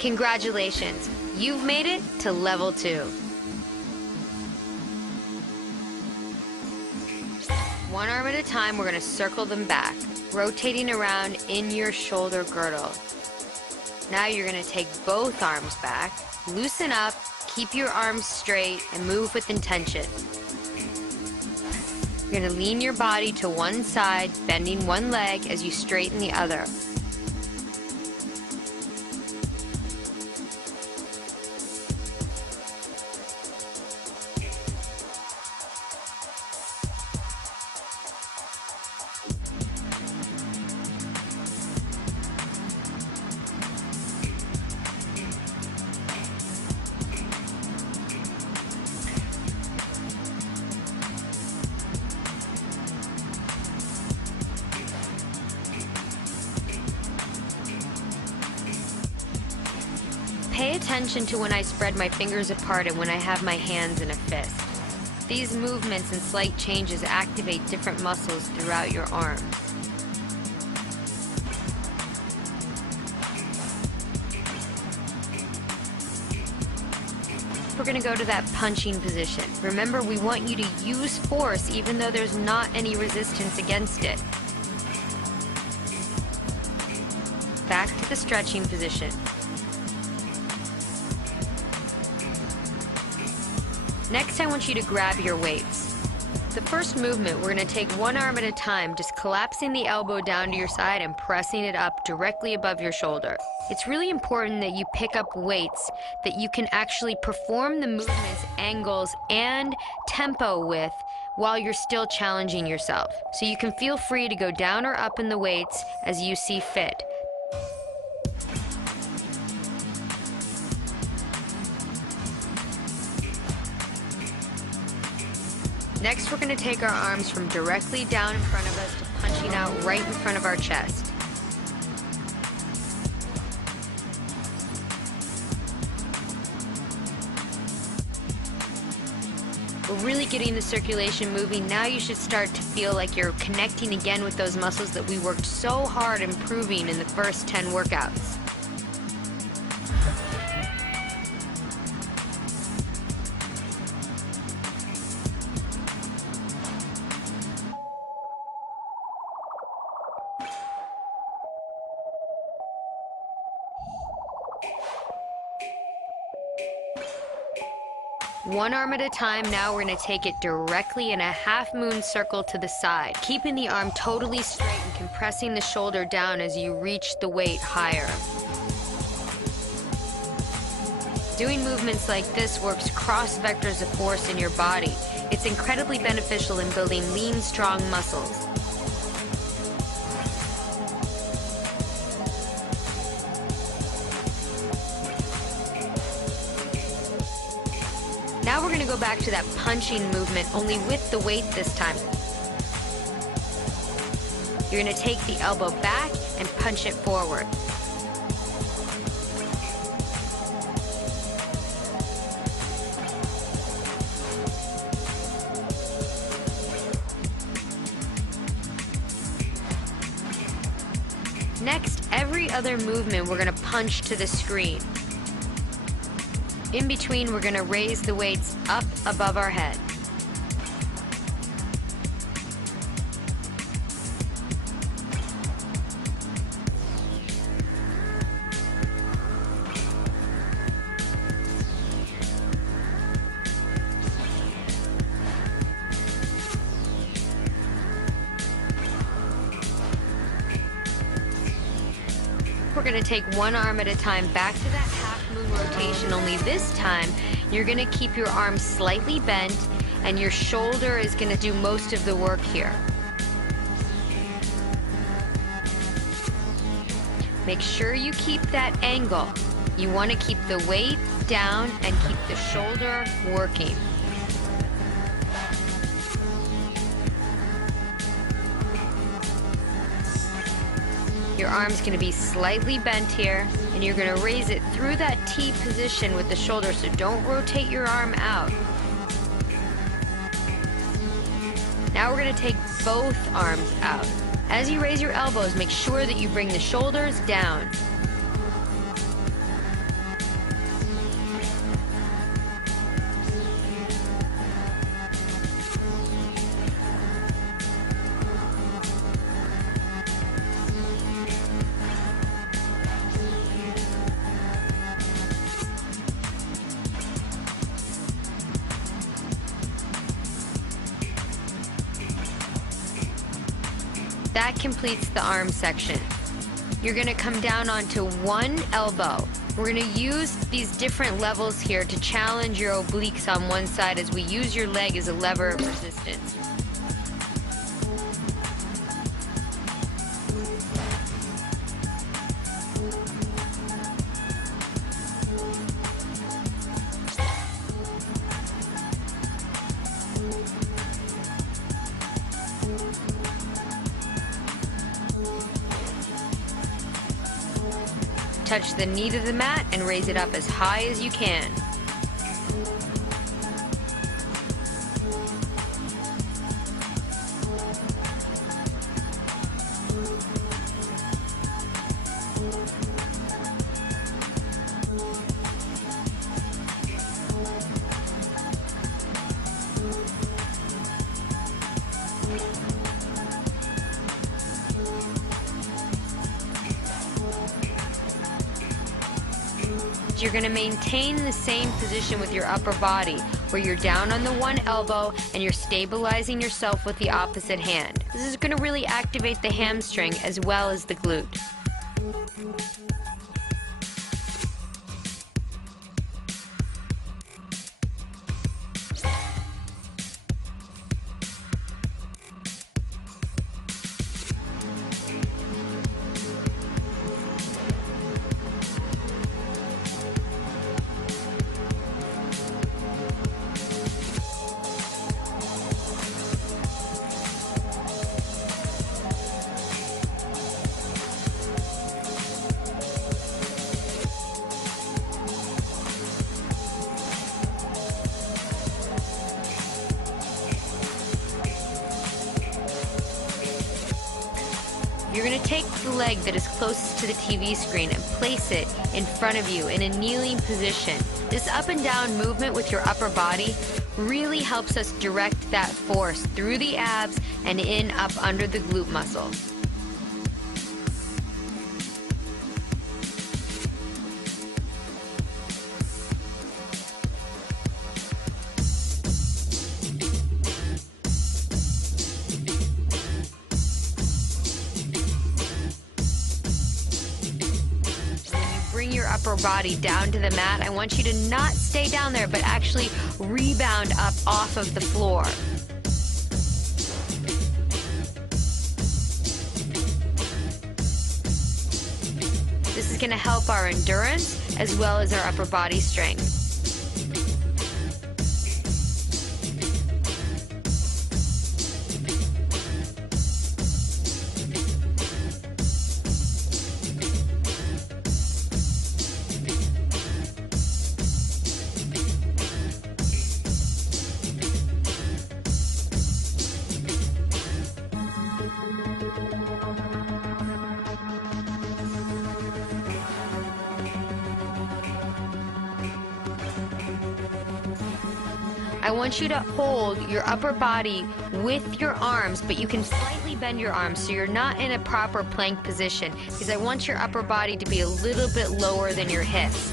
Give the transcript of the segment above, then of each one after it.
Congratulations, you've made it to level 2. One arm at a time, we're gonna circle them back, rotating around in your shoulder girdle. Now you're gonna take both arms back, loosen up, keep your arms straight, and move with intention. You're gonna lean your body to one side, bending one leg as you straighten the other. Pay attention to when I spread my fingers apart and when I have my hands in a fist. These movements and slight changes activate different muscles throughout your arms. We're going to go to that punching position. Remember, we want you to use force even though there's not any resistance against it. Back to the stretching position. Next, I want you to grab your weights. The first movement, we're going to take one arm at a time, just collapsing the elbow down to your side and pressing it up directly above your shoulder. It's really important that you pick up weights that you can actually perform the movements, angles, and tempo with while you're still challenging yourself. So you can feel free to go down or up in the weights as you see fit. Next, we're going to take our arms from directly down in front of us to punching out right in front of our chest. We're really getting the circulation moving. Now you should start to feel like you're connecting again with those muscles that we worked so hard improving in the first 10 workouts. One arm at a time, now we're going to take it directly in a half-moon circle to the side, keeping the arm totally straight and compressing the shoulder down as you reach the weight higher. Doing movements like this works cross vectors of force in your body. It's incredibly beneficial in building lean, strong muscles. Now we're going to go back to that punching movement, only with the weight this time. You're going to take the elbow back and punch it forward. Next, every other movement, we're going to punch to the screen. In between, we're going to raise the weights up above our head. We're going to take one arm at a time back to that half-moon rotation, only this time you're going to keep your arm slightly bent and your shoulder is going to do most of the work here. Make sure you keep that angle. You want to keep the weight down and keep the shoulder working. Your arm's going to be slightly bent here, and you're going to raise it through that T position with the shoulder, so don't rotate your arm out. Now we're going to take both arms out. As you raise your elbows, make sure that you bring the shoulders down. That completes the arm section. You're gonna come down onto one elbow. We're gonna use these different levels here to challenge your obliques on one side as we use your leg as a lever of resistance. Touch the knee to the mat and raise it up as high as you can. You're going to maintain the same position with your upper body, where you're down on the one elbow and you're stabilizing yourself with the opposite hand. This is going to really activate the hamstring as well as the glute. You're going to take the leg that is closest to the TV screen and place it in front of you in a kneeling position. This up and down movement with your upper body really helps us direct that force through the abs and in up under the glute muscle. Bring your upper body down to the mat. I want you to not stay down there, but actually rebound up off of the floor. This is going to help our endurance as well as our upper body strength. I want you to hold your upper body with your arms, but you can slightly bend your arms so you're not in a proper plank position, because I want your upper body to be a little bit lower than your hips.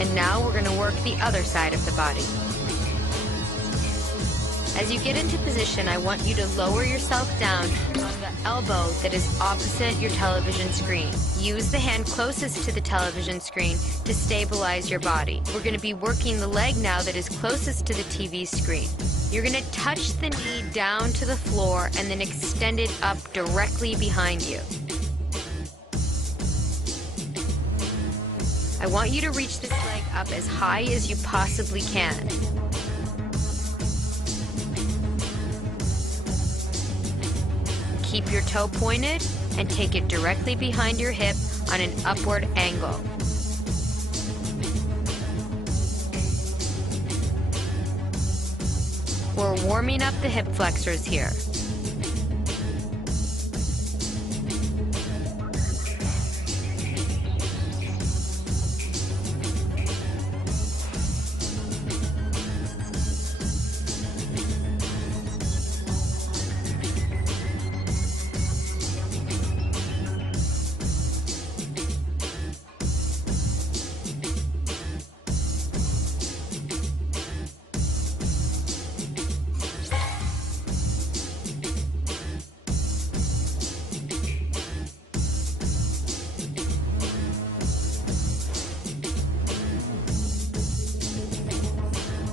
And now we're going to work the other side of the body. As you get into position, I want you to lower yourself down on the elbow that is opposite your television screen. Use the hand closest to the television screen to stabilize your body. We're going to be working the leg now that is closest to the TV screen. You're going to touch the knee down to the floor and then extend it up directly behind you. I want you to reach this leg up as high as you possibly can. Keep your toe pointed and take it directly behind your hip on an upward angle. We're warming up the hip flexors here.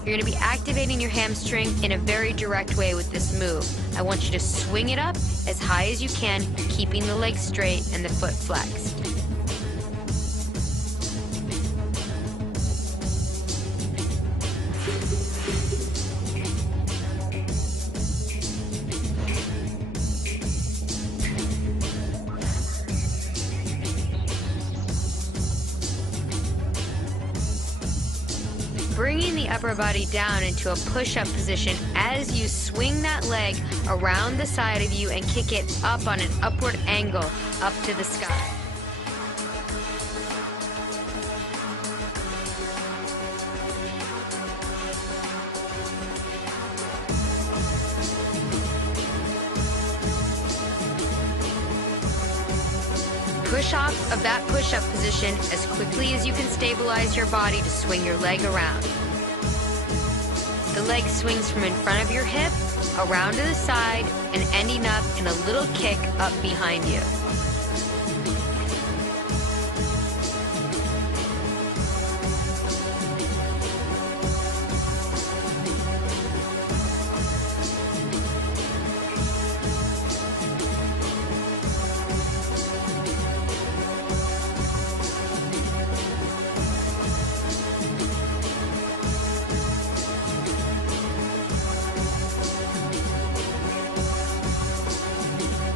You're going to be activating your hamstring in a very direct way with this move. I want you to swing it up as high as you can, keeping the leg straight and the foot flexed. Bringing the upper body down into a push-up position as you swing that leg around the side of you and kick it up on an upward angle up to the sky. Push off of that push-up position as quickly as you can stabilize your body to swing your leg around. The leg swings from in front of your hip, around to the side, and ending up in a little kick up behind you.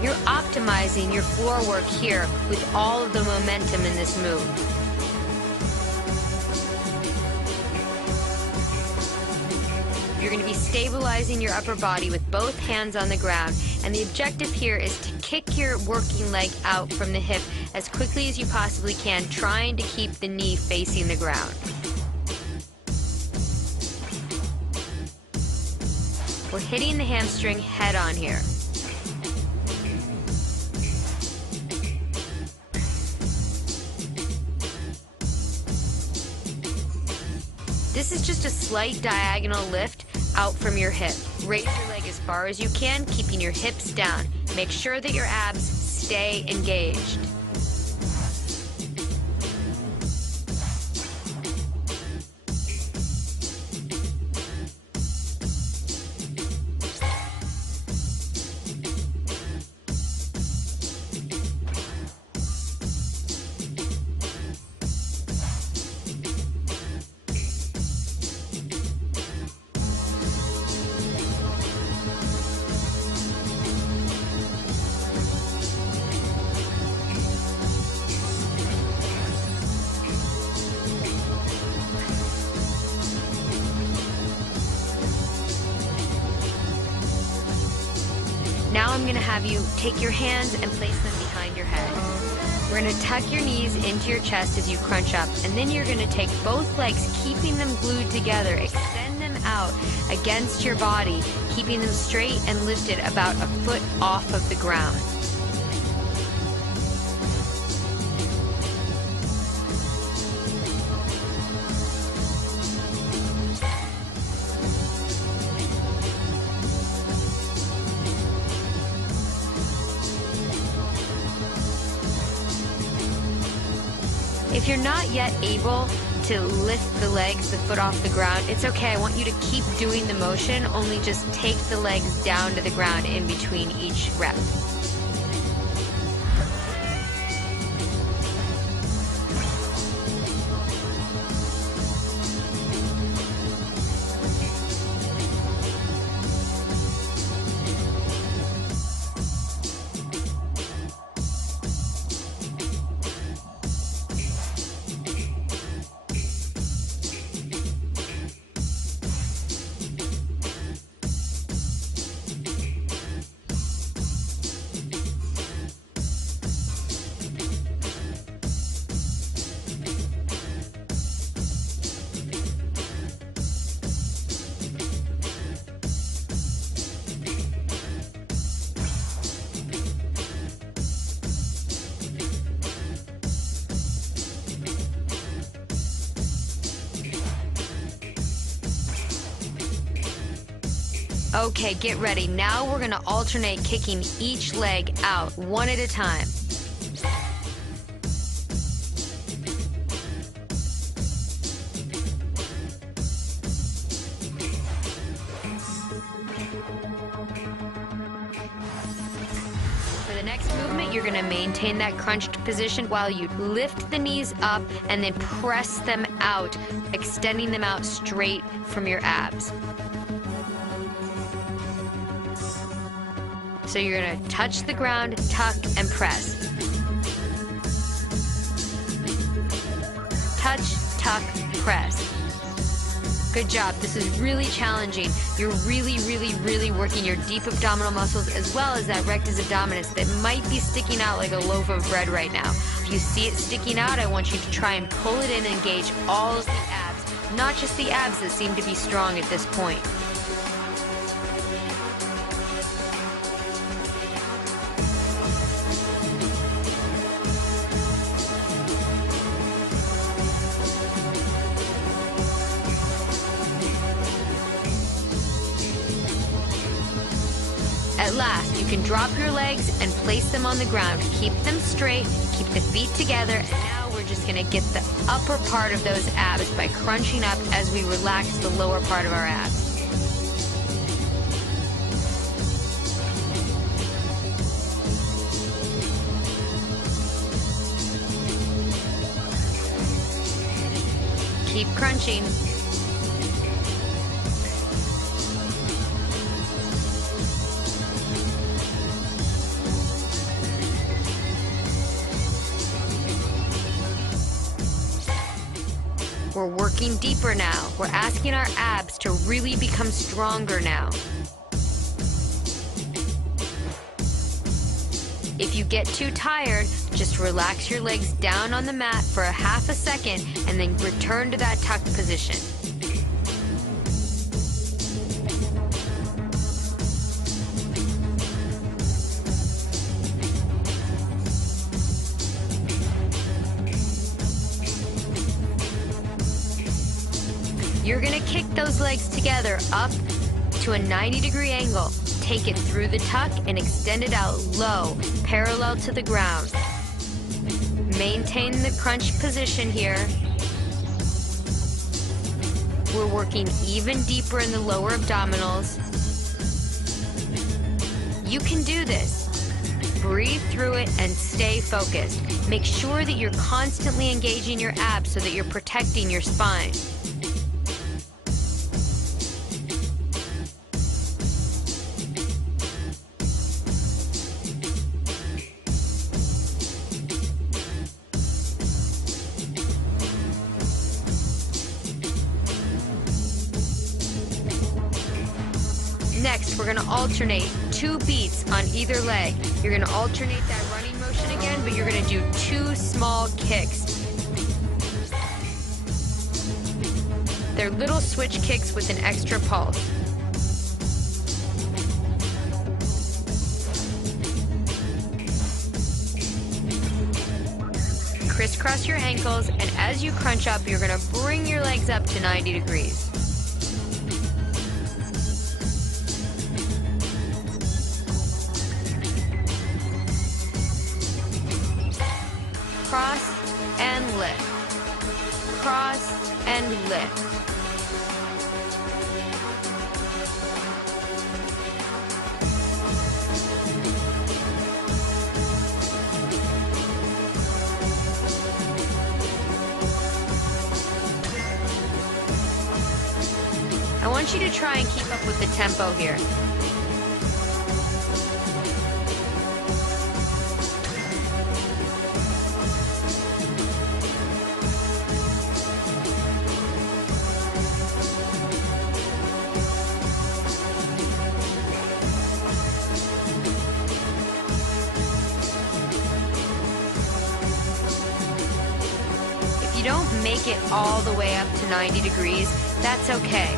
You're optimizing your floor work here with all of the momentum in this move. You're going to be stabilizing your upper body with both hands on the ground, and the objective here is to kick your working leg out from the hip as quickly as you possibly can, trying to keep the knee facing the ground. We're hitting the hamstring head on here. This is just a slight diagonal lift out from your hip. Raise your leg as far as you can, keeping your hips down. Make sure that your abs stay engaged. Now I'm going to have you take your hands and place them behind your head. We're going to tuck your knees into your chest as you crunch up, and then you're going to take both legs, keeping them glued together, extend them out against your body, keeping them straight and lifted about a foot off of the ground. If you're not yet able to lift the legs, the foot off the ground, it's okay. I want you to keep doing the motion, only just take the legs down to the ground in between each rep. Okay, get ready. Now we're gonna alternate kicking each leg out, one at a time. For the next movement, you're gonna maintain that crunched position while you lift the knees up and then press them out, extending them out straight from your abs. So you're gonna touch the ground, tuck, and press. Touch, tuck, press. Good job. This is really challenging. You're really working your deep abdominal muscles as well as that rectus abdominis that might be sticking out like a loaf of bread right now. If you see it sticking out, I want you to try and pull it in and engage all of the abs, not just the abs that seem to be strong at this point. At last, you can drop your legs and place them on the ground. Keep them straight, keep the feet together, and now we're just gonna get the upper part of those abs by crunching up as we relax the lower part of our abs. Keep crunching. We're working deeper now. We're asking our abs to really become stronger now. If you get too tired, just relax your legs down on the mat for a half a second and then return to that tuck position. You're gonna kick those legs together up to a 90-degree angle. Take it through the tuck and extend it out low, parallel to the ground. Maintain the crunch position here. We're working even deeper in the lower abdominals. You can do this. Breathe through it and stay focused. Make sure that you're constantly engaging your abs so that you're protecting your spine. Next, we're gonna alternate 2 beats on either leg. You're gonna alternate that running motion again, but you're gonna do 2 small kicks. They're little switch kicks with an extra pulse. Crisscross your ankles, and as you crunch up, you're gonna bring your legs up to 90 degrees. Cross and lift. and lift. I want you to try and keep up with the tempo here. If you don't make it all the way up to 90 degrees, that's okay.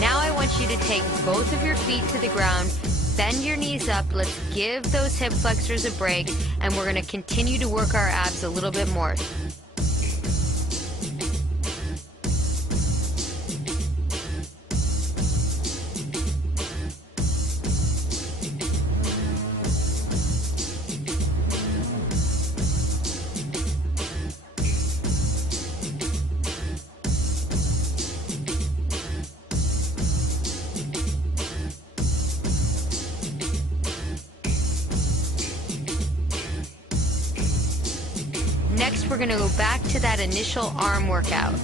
Now I want you to take both of your feet to the ground, bend your knees up, let's give those hip flexors a break, and we're gonna continue to work our abs a little bit more. Next, we're going to go back to that initial arm workout.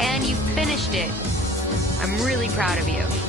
And you finished it. I'm really proud of you.